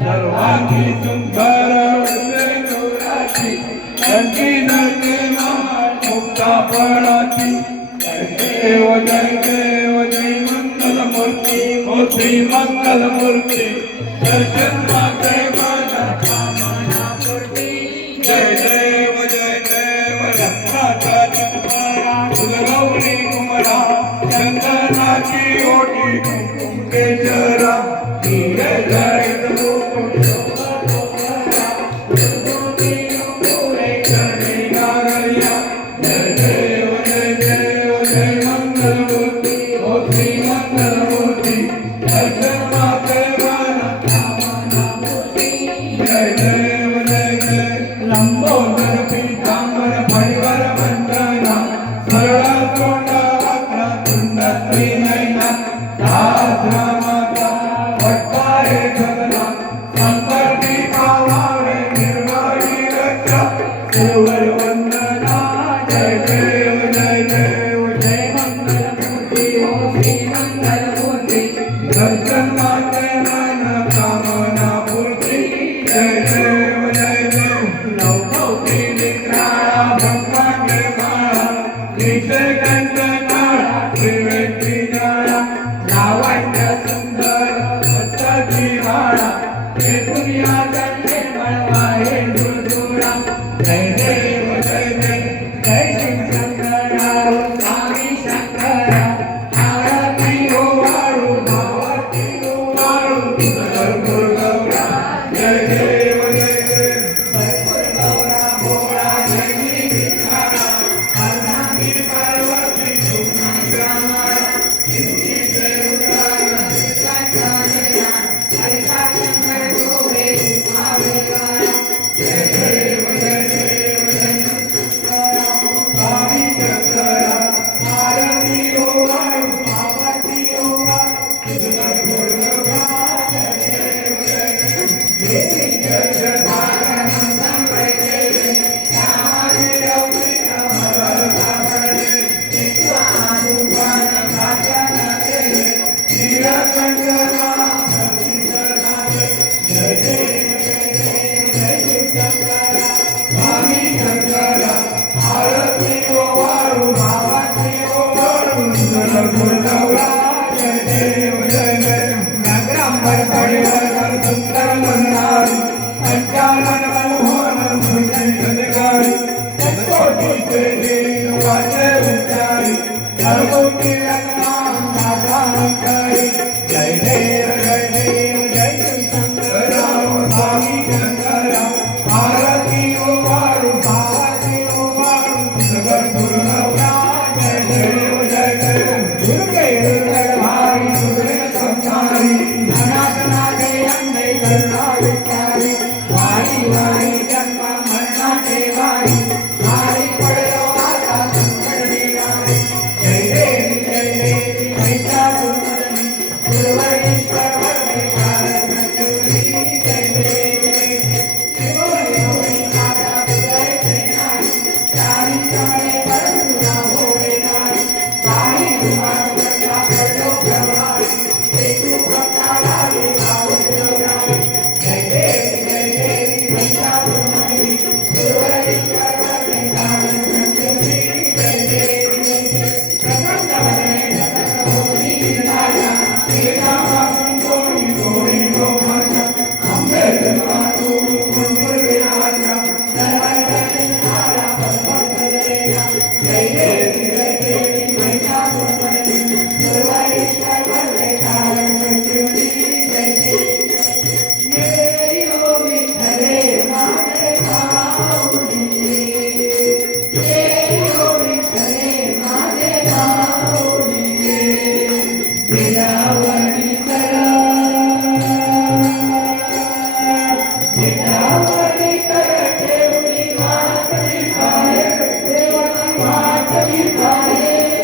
सर्वांगी सुंदर मुक्तापणाची देव जय मंगल मूर्ती मोठी मंगल मूर्ती दर्शन मागे माझ्या कामना पूर्ती जय देव रत्नाचा चितपणा फुलगौरी कुमरा चंदनाची ओटी कुंकुम केशरा हिरे जय Bye.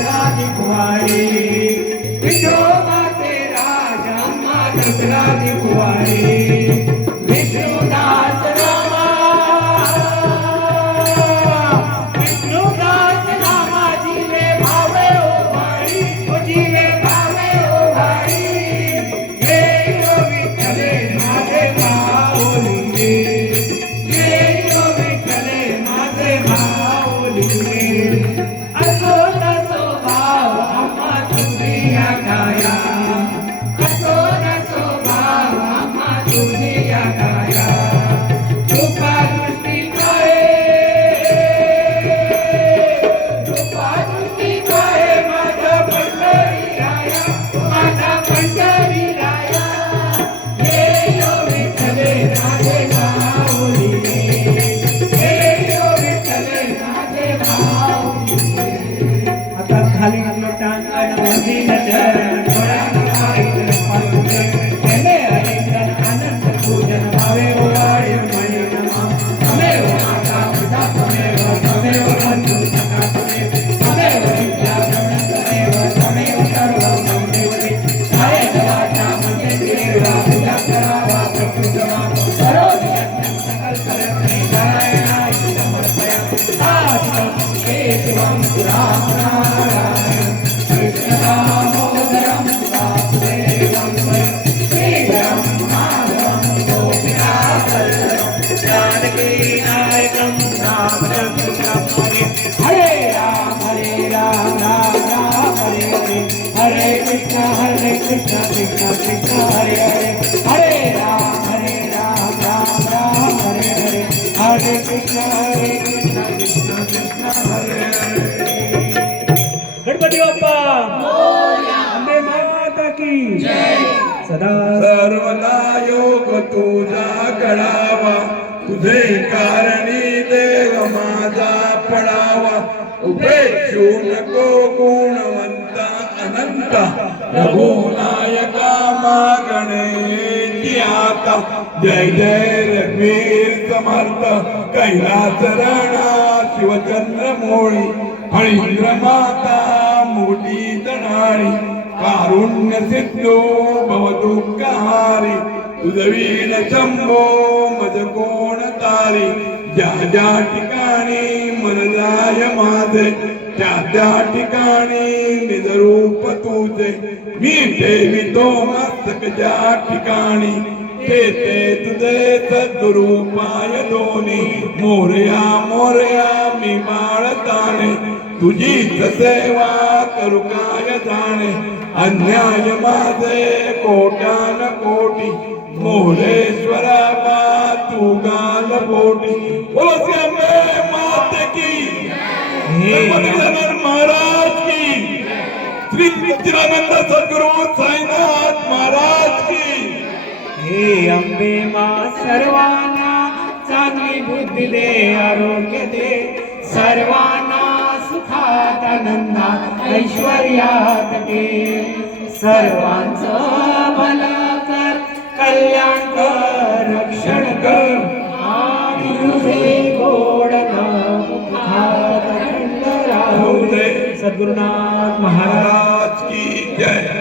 दसरा कुवारी विठोबाचे राजा अम्मा दसरा कुवारी विष्णुदास रामा विष्णुदास रामा जीवे भावे ओ भाई ओ जीवे भावे ओ भाई ये यो विठ्ठले माझे माऊली ये यो विठ्ठले माझे माऊली असो तसो भाव आम्हा तुझिया काया असो तसो भाव आम्हा तुझिया काया कृपा दृष्टी पाहे माझा पंढरी राया हे यो विठ्ठले माझे माऊली हे यो विठ्ठले माझे माऊली आता खाली लोटान वरती नजर डोळ्यात पाहिलं पाहिलं केले हरिजन आनंद पूजन भावे ओवाळे म्हणे नमः तमेव माता पिता तमेव बंधू सखा तमेव विद्या ब्रह्म तमेव सर्व मौलिवती हरे वाचा म्हणजे देवा पूजा करावा प्रकृतमा करोमि यज्ञं सकल कर्मणि नारायणाय समर्पयामि आदितं केशवं राम नारायण कृष्ण दामोदरं वासुदेवं श्रीधरं माधवं गोपीनाथं जानकी नायकं रामचन्द्रं हरे राम राम राम हरे हरे हरे कृष्ण कृष्ण कृष्ण हरे हरे हरे राम राम राम हरे हरे हरे कृष्ण कृष्ण कृष्ण हरे हरे गणपती बाप्पा अंबे माता की सदा सर्वदा योग तुझा घडावा तुझे कारणी देव माझा पडावा उपेक्षू नको गुणवंता अनंता रघुनायका मागणे आता जय जय रघुवीर समर्थ कैलास रणा शिवचंद्र मोळी फळींद्र माता मोठी तणाळी कारुण्य सिद्धो भवदुःखहारी तुझवीन शंभो मज कोण तारी ज्या ज्या ठिकाणी मन जाय माझे त्या ठिकाणी निजरूप तुझे मी ठेवितो मस्तक ज्या ठिकाणी ते तुझे सद्गुरूपाय दोन्ही मोरया मोरया मी बाळताने तुझीच सेवा करू काय जाणे अन्याय माझे कोट्यान कोटी मोरेश्वरा बा तू गाल बोटी बोलो श्री माते की महाराज की श्री सच्चिदानंद सद्गुरु साईनाथ महाराज की हे अंबे मां सर्वांना चांगली बुद्धी दे आरोग्य दे सर्वांना सुखात आनंदात ऐश्वर्यात दे सर्वांचं भलं कर कल्याण कर रक्षण कर आणि तुझे गोड मुखात थंड राहू दे सद्गुरुनाथ महाराज की जय।